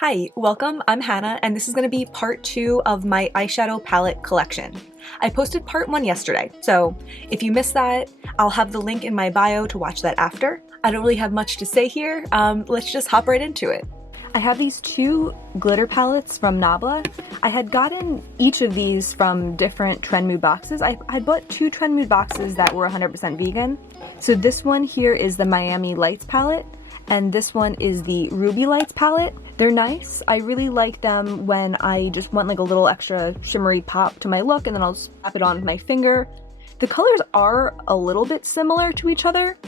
Hi, welcome. I'm Hannah, and this is going to be part 2 of my eyeshadow palette collection. I posted part 1 yesterday, so if you missed that, I'll have the link in my bio to watch that after. I don't really have much to say here, let's just hop right into it. I have these 2 glitter palettes from Nabla. I had gotten each of these from different Trend Mood boxes. I bought 2 Trend Mood boxes that were 100% vegan. So this one here is the Miami Lights palette, and this one is the Ruby Lights palette. They're nice. I really like them when I just want like a little extra shimmery pop to my look, and then I'll slap it on with my finger. The colors are a little bit similar to each other,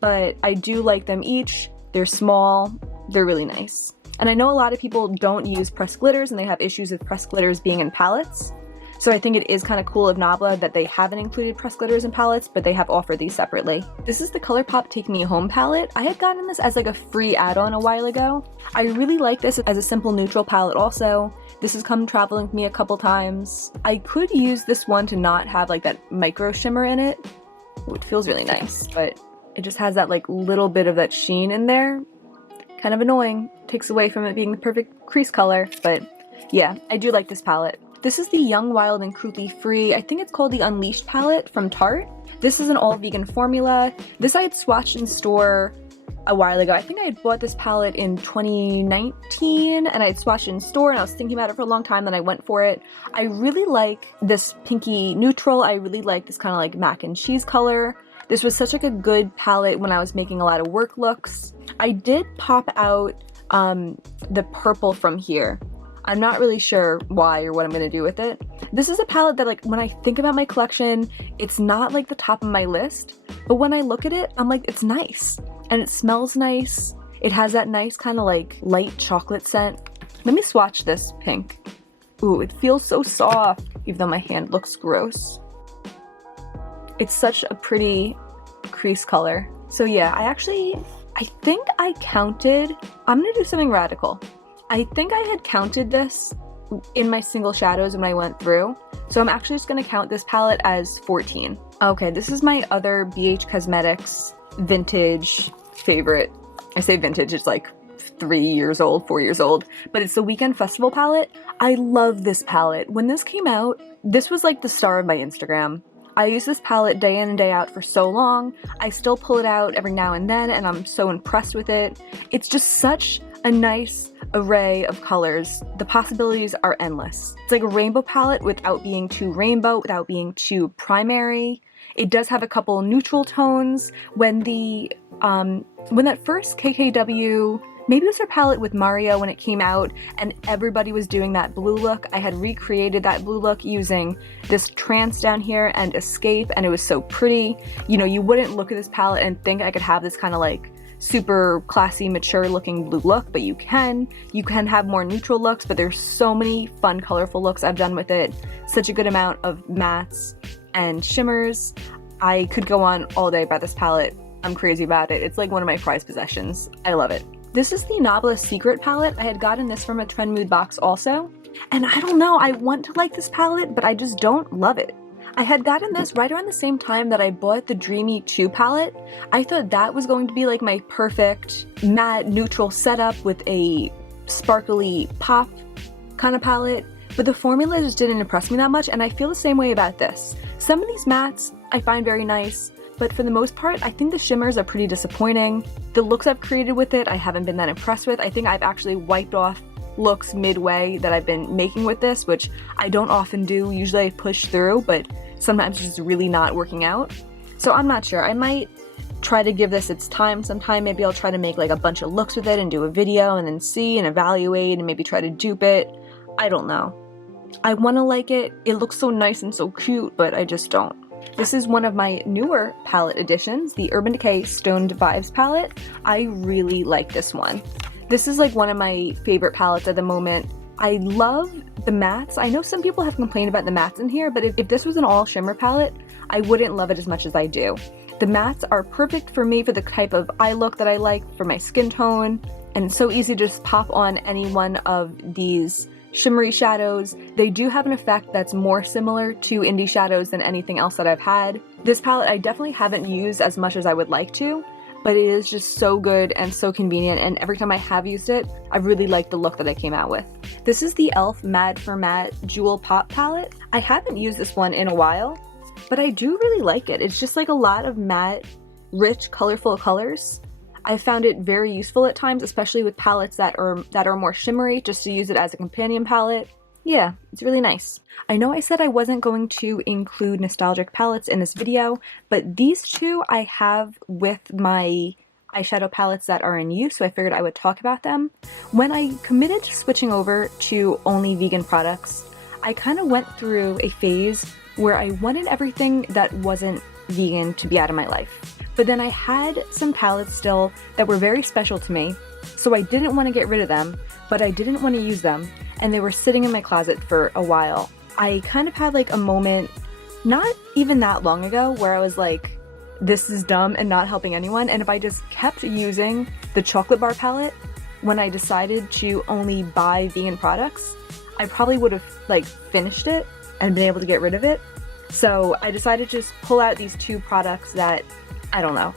but I do like them each. They're small, they're really nice. And I know a lot of people don't use pressed glitters and they have issues with pressed glitters being in palettes. So I think it is kind of cool of Nabla that they haven't included pressed glitters in palettes, but they have offered these separately. This is the Colourpop Take Me Home palette. I had gotten this as like a free add-on a while ago. I really like this as a simple neutral palette also. This has come traveling with me a couple times. I could use this one to not have like that micro shimmer in it. Ooh, it feels really nice, but it just has that like little bit of that sheen in there. Kind of annoying. Takes away from it being the perfect crease color, but yeah, I do like this palette. This is the Young, Wild, and Cruelty Free, I think it's called the Unleashed palette from Tarte. This is an all-vegan formula. This I had swatched in store a while ago. I think I had bought this palette in 2019, and I had swatched it in store, and I was thinking about it for a long time, then I went for it. I really like this pinky neutral. I really like this kind of like mac and cheese color. This was such like a good palette when I was making a lot of work looks. I did pop out the purple from here. I'm not really sure why or what I'm gonna do with it. This is a palette that like when I think about my collection, it's not like the top of my list, but when I look at it, I'm like, it's nice. And it smells nice. It has that nice kind of like light chocolate scent. Let me swatch this pink. Ooh, it feels so soft, even though my hand looks gross. It's such a pretty crease color. So yeah, I think I counted, I'm gonna do something radical. I think I had counted this in my single shadows when I went through, so I'm actually just going to count this palette as 14. Okay, this is my other BH Cosmetics vintage favorite. I say vintage, it's like 3 years old, 4 years old, but it's the Weekend Festival palette. I love this palette. When this came out, this was like the star of my Instagram. I use this palette day in and day out for so long. I still pull it out every now and then, and I'm so impressed with it. It's just such a nice array of colors. The possibilities are endless. It's like a rainbow palette without being too rainbow, without being too primary. It does have a couple neutral tones. When that first KKW, maybe it was her palette with Mario when it came out and everybody was doing that blue look, I had recreated that blue look using this Trance down here and Escape, and it was so pretty. You know, you wouldn't look at this palette and think I could have this kind of like super classy, mature looking blue look, but you can have more neutral looks, but there's so many fun, colorful looks I've done with it. Such a good amount of mattes and shimmers. I could go on all day about this palette. I'm crazy about it. It's like one of my prized possessions. I love it. This is the Nabla Secret palette. I had gotten this from a Trend Mood box also, and I don't know, I want to like this palette, but I just don't love it. I had gotten this right around the same time that I bought the Dreamy 2 palette. I thought that was going to be like my perfect matte neutral setup with a sparkly pop kind of palette, but the formula just didn't impress me that much, and I feel the same way about this. Some of these mattes I find very nice, but for the most part, I think the shimmers are pretty disappointing. The looks I've created with it, I haven't been that impressed with. I think I've actually wiped off looks midway that I've been making with this, which I don't often do. Usually I push through, but sometimes it's just really not working out. So I'm not sure. I might try to give this its time sometime. Maybe I'll try to make like a bunch of looks with it and do a video and then see and evaluate and maybe try to dupe it. I don't know. I want to like it. It looks so nice and so cute, but I just don't. This is one of my newer palette additions, the Urban Decay Stoned Vibes palette. I really like this one. This is like one of my favorite palettes at the moment. I love the mattes. I know some people have complained about the mattes in here, but if this was an all shimmer palette, I wouldn't love it as much as I do. The mattes are perfect for me for the type of eye look that I like, for my skin tone, and it's so easy to just pop on any one of these shimmery shadows. They do have an effect that's more similar to indie shadows than anything else that I've had. This palette I definitely haven't used as much as I would like to. but it is just so good and so convenient, and every time I have used it, I really like the look that I came out with. This is the e.l.f. Mad for Matte Jewel Pop palette. I haven't used this one in a while, but I do really like it. It's just like a lot of matte, rich, colorful colors. I found it very useful at times, especially with palettes that are more shimmery, just to use it as a companion palette. Yeah, it's really nice. I know I said I wasn't going to include nostalgic palettes in this video, but these two I have with my eyeshadow palettes that are in use, so I figured I would talk about them. When I committed to switching over to only vegan products, I kind of went through a phase where I wanted everything that wasn't vegan to be out of my life. But then I had some palettes still that were very special to me, so I didn't want to get rid of them, but I didn't want to use them, and they were sitting in my closet for a while. I kind of had like a moment, not even that long ago, where I was like, this is dumb and not helping anyone, and if I just kept using the chocolate bar palette when I decided to only buy vegan products, I probably would have like finished it and been able to get rid of it. So I decided to just pull out these two products that, I don't know.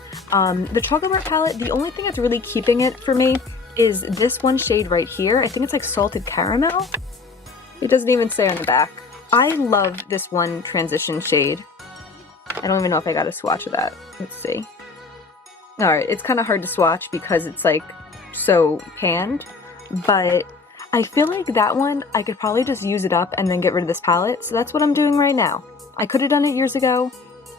The chocolate bar palette, the only thing that's really keeping it for me is this one shade right here. I think it's like salted caramel. It doesn't even say on the back. I love this one transition shade. I don't even know if I got a swatch of that. Let's see. Alright, it's kind of hard to swatch because it's like so panned, but I feel like that one, I could probably just use it up and then get rid of this palette, so that's what I'm doing right now. I could have done it years ago.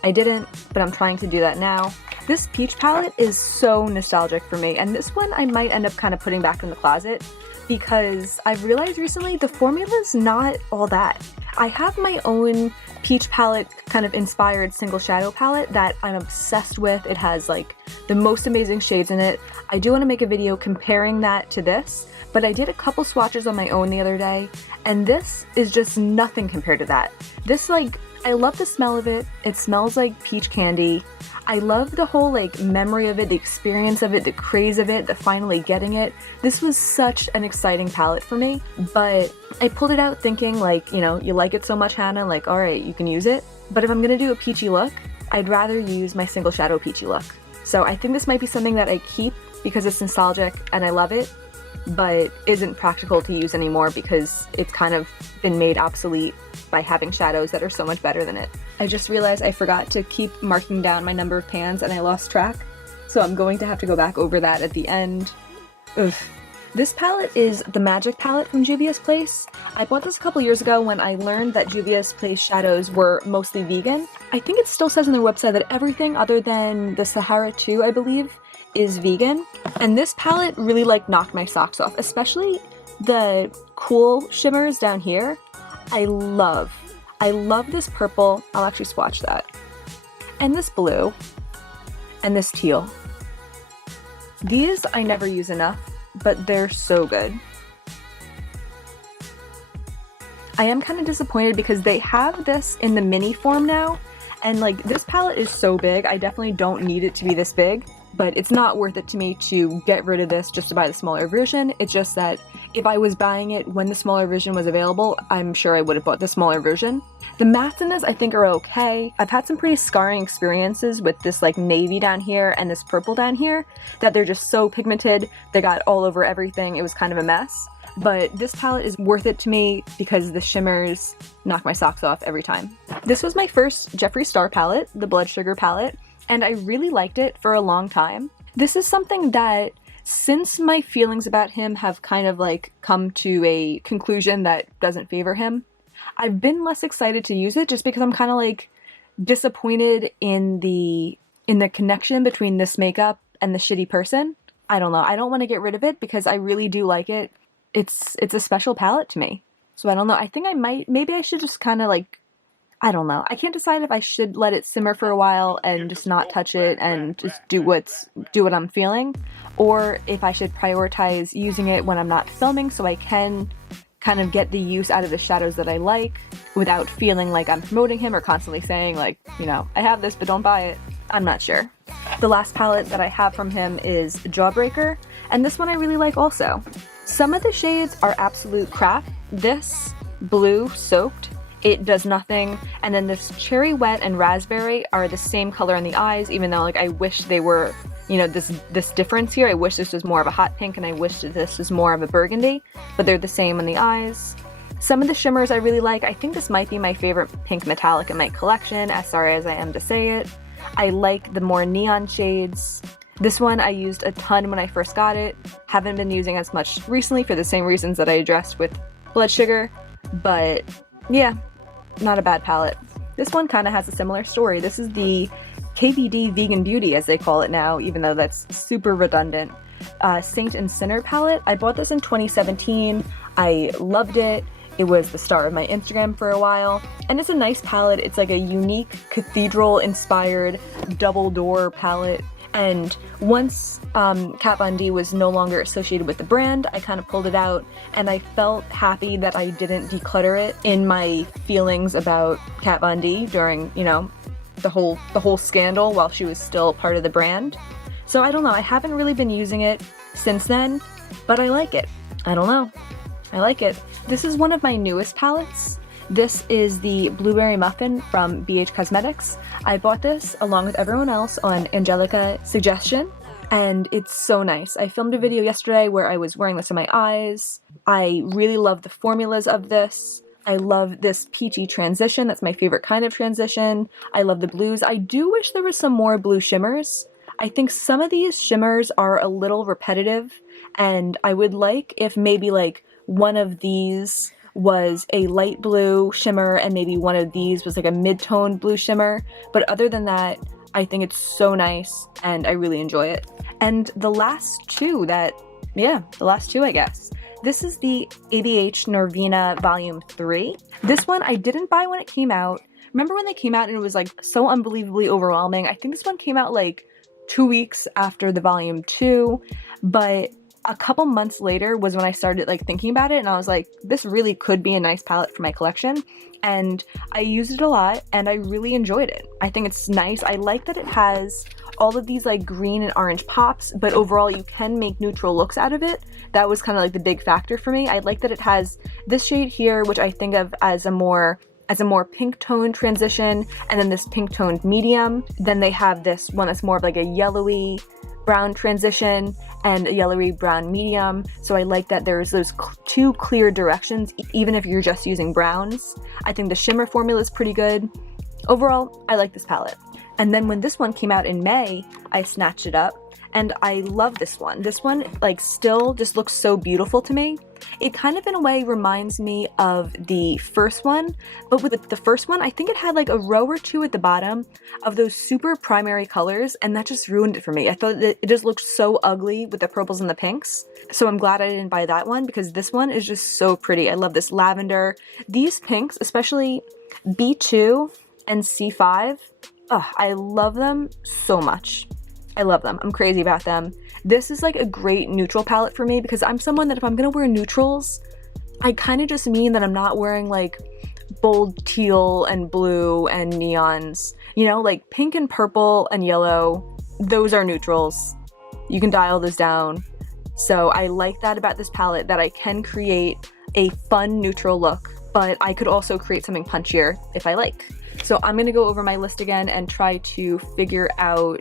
I didn't, but I'm trying to do that now. This peach palette is so nostalgic for me, and this one I might end up kind of putting back in the closet because I've realized recently the formula's not all that. I have my own peach palette kind of inspired single shadow palette that I'm obsessed with. It has like the most amazing shades in it. I do want to make a video comparing that to this, but I did a couple swatches on my own the other day, and this is just nothing compared to that. This, like, I love the smell of it. It smells like peach candy. I love the whole like memory of it, the experience of it, the craze of it, the finally getting it. This was such an exciting palette for me, but I pulled it out thinking like, you know, you like it so much, Hannah, like, alright, you can use it. But if I'm gonna do a peachy look, I'd rather use my single shadow peachy look. So I think this might be something that I keep because it's nostalgic and I love it, but isn't practical to use anymore because it's kind of been made obsolete by having shadows that are so much better than it. I just realized I forgot to keep marking down my number of pans and I lost track, so I'm going to have to go back over that at the end. Ugh. This palette is the Magic palette from Juvia's Place. I bought this a couple years ago when I learned that Juvia's Place shadows were mostly vegan. I think it still says on their website that everything other than the Sahara 2, I believe, is vegan. And this palette really like knocked my socks off, especially the cool shimmers down here. I love this purple. I'll actually swatch that. And this blue. And this teal. These I never use enough, but they're so good. I am kind of disappointed because they have this in the mini form now, and like this palette is so big, I definitely don't need it to be this big, but it's not worth it to me to get rid of this just to buy the smaller version. It's just that if I was buying it when the smaller version was available, I'm sure I would have bought the smaller version. The mattes in this I think are okay. I've had some pretty scarring experiences with this like navy down here and this purple down here that they're just so pigmented, they got all over everything, it was kind of a mess. But this palette is worth it to me because the shimmers knock my socks off every time. This was my first Jeffree Star palette, the Blood Sugar palette, and I really liked it for a long time. This is something that, since my feelings about him have kind of like come to a conclusion that doesn't favor him, I've been less excited to use it just because I'm kind of like disappointed in the connection between this makeup and the shitty person. I don't know, I don't want to get rid of it because I really do like it. It's a special palette to me. So I don't know, I think I might, maybe I should just kind of like, I don't know. I can't decide if I should let it simmer for a while and just not touch it and just do what I'm feeling, or if I should prioritize using it when I'm not filming so I can kind of get the use out of the shadows that I like without feeling like I'm promoting him or constantly saying like, you know, I have this but don't buy it. I'm not sure. The last palette that I have from him is Jawbreaker, and this one I really like also. Some of the shades are absolute crap. This blue soaked, it does nothing, and then this Cherry Wet and Raspberry are the same color in the eyes, even though like I wish they were, you know, this difference here. I wish this was more of a hot pink and I wish that this was more of a burgundy, but they're the same on the eyes. Some of the shimmers I really like. I think this might be my favorite pink metallic in my collection, as sorry as I am to say it. I like the more neon shades. This one I used a ton when I first got it. Haven't been using as much recently for the same reasons that I addressed with Blood Sugar, but yeah, not a bad palette. This one kind of has a similar story. This is the KVD Vegan Beauty, as they call it now, even though that's super redundant. Saint and Sinner palette. I bought this in 2017. I loved it. It was the star of my Instagram for a while, and it's a nice palette. It's like a unique cathedral-inspired double door palette. And once Kat Von D was no longer associated with the brand, I kind of pulled it out, and I felt happy that I didn't declutter it in my feelings about Kat Von D during, you know, the whole scandal while she was still part of the brand. So I don't know, I haven't really been using it since then, but I like it. I don't know, I like it. This is one of my newest palettes. This is the Blueberry Muffin from BH Cosmetics. I bought this along with everyone else on Angelica's suggestion, and it's so nice. I filmed a video yesterday where I was wearing this on my eyes. I really love the formulas of this. I love this peachy transition. That's my favorite kind of transition. I love the blues. I do wish there was some more blue shimmers. I think some of these shimmers are a little repetitive, and I would like if maybe like one of these was a light blue shimmer and maybe one of these was like a mid-tone blue shimmer. But other than that, I think it's so nice and I really enjoy it. And the last two I guess. This is the ABH Norvina Volume 3. This one I didn't buy when it came out. Remember when they came out and it was like so unbelievably overwhelming? I think this one came out like 2 weeks after the Volume 2, but a couple months later was when I started like thinking about it, and I was like, this really could be a nice palette for my collection, and I used it a lot and I really enjoyed it. I think it's nice. I like that it has all of these like green and orange pops, but overall you can make neutral looks out of it. That was kind of like the big factor for me. I like that it has this shade here, which I think of as a more pink tone transition, and then this pink toned medium. Then they have this one that's more of like a yellowy brown transition and a yellowy brown medium. So I like that there's those two clear directions, even if you're just using browns. I think the shimmer formula is pretty good. Overall, I like this palette. And then when this one came out in May, I snatched it up, and I love this one. This one like still just looks so beautiful to me. It kind of in a way reminds me of the first one, but with the first one, I think it had like a row or two at the bottom of those super primary colors, and that just ruined it for me. I thought that it just looked so ugly with the purples and the pinks. So I'm glad I didn't buy that one, because this one is just so pretty. I love this lavender. These pinks, especially B2 and C5, oh, I love them so much. I love them. I'm crazy about them. This is like a great neutral palette for me, because I'm someone that if I'm gonna wear neutrals, I kind of just mean that I'm not wearing like bold teal and blue and neons. You know, like pink and purple and yellow, those are neutrals. You can dial those down. So I like that about this palette, that I can create a fun neutral look, but I could also create something punchier if I like. So I'm gonna go over my list again and try to figure out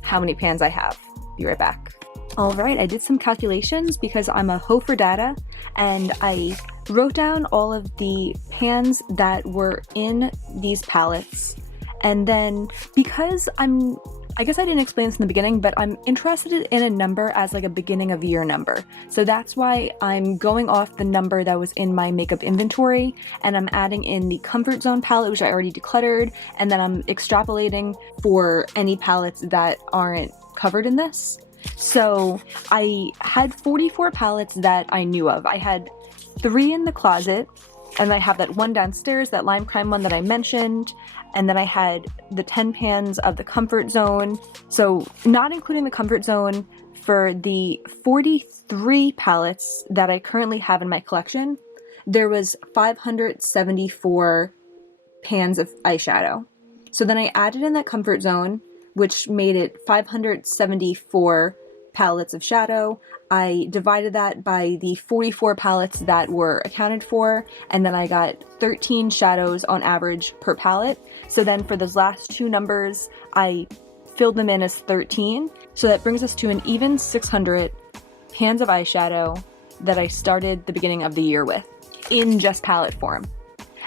how many pans I have. Be right back. All right, I did some calculations because I'm a hoe for data, and I wrote down all of the pans that were in these palettes. And then because I guess I didn't explain this in the beginning, but I'm interested in a number as like a beginning of year number. So that's why I'm going off the number that was in my makeup inventory, and I'm adding in the Comfort Zone palette, which I already decluttered, and then I'm extrapolating for any palettes that aren't covered in this. So I had 44 palettes that I knew of. I had 3 in the closet, and I have that one downstairs, that lime crime one that I mentioned, and then I had the 10 pans of the Comfort Zone. So not including the Comfort Zone, for the 43 palettes that I currently have in my collection, there was 574 pans of eyeshadow. So then I added in that Comfort Zone, which made it 574 palettes of shadow. I divided that by the 44 palettes that were accounted for, and then I got 13 shadows on average per palette. So then for those last two numbers, I filled them in as 13. So that brings us to an even 600 pans of eyeshadow that I started the beginning of the year with in just palette form.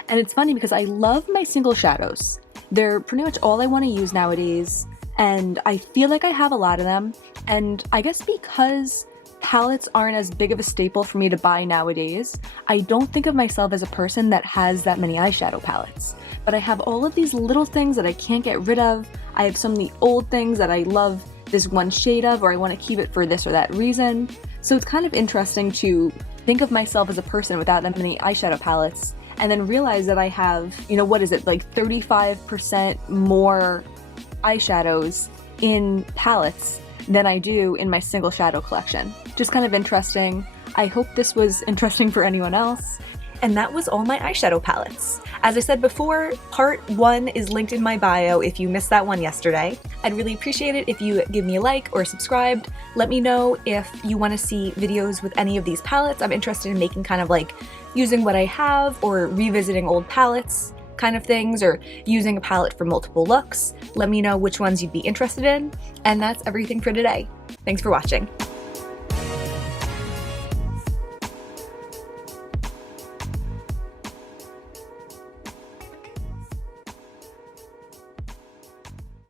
And it's funny because I love my single shadows. They're pretty much all I want to use nowadays, and I feel like I have a lot of them. And I guess because palettes aren't as big of a staple for me to buy nowadays, I don't think of myself as a person that has that many eyeshadow palettes. But I have all of these little things that I can't get rid of. I have some of the old things that I love this one shade of, or I want to keep it for this or that reason. So it's kind of interesting to think of myself as a person without that many eyeshadow palettes, and then realize that I have, you know, what is it, like 35% more eyeshadows in palettes than I do in my single shadow collection. Just kind of interesting. I hope this was interesting for anyone else. And that was all my eyeshadow palettes. As I said before, part 1 is linked in my bio if you missed that one yesterday. I'd really appreciate it if you give me a like or subscribed. Let me know if you want to see videos with any of these palettes. I'm interested in making kind of like using what I have or revisiting old palettes kind of things, or using a palette for multiple looks. Let me know which ones you'd be interested in. And that's everything for today. Thanks for watching.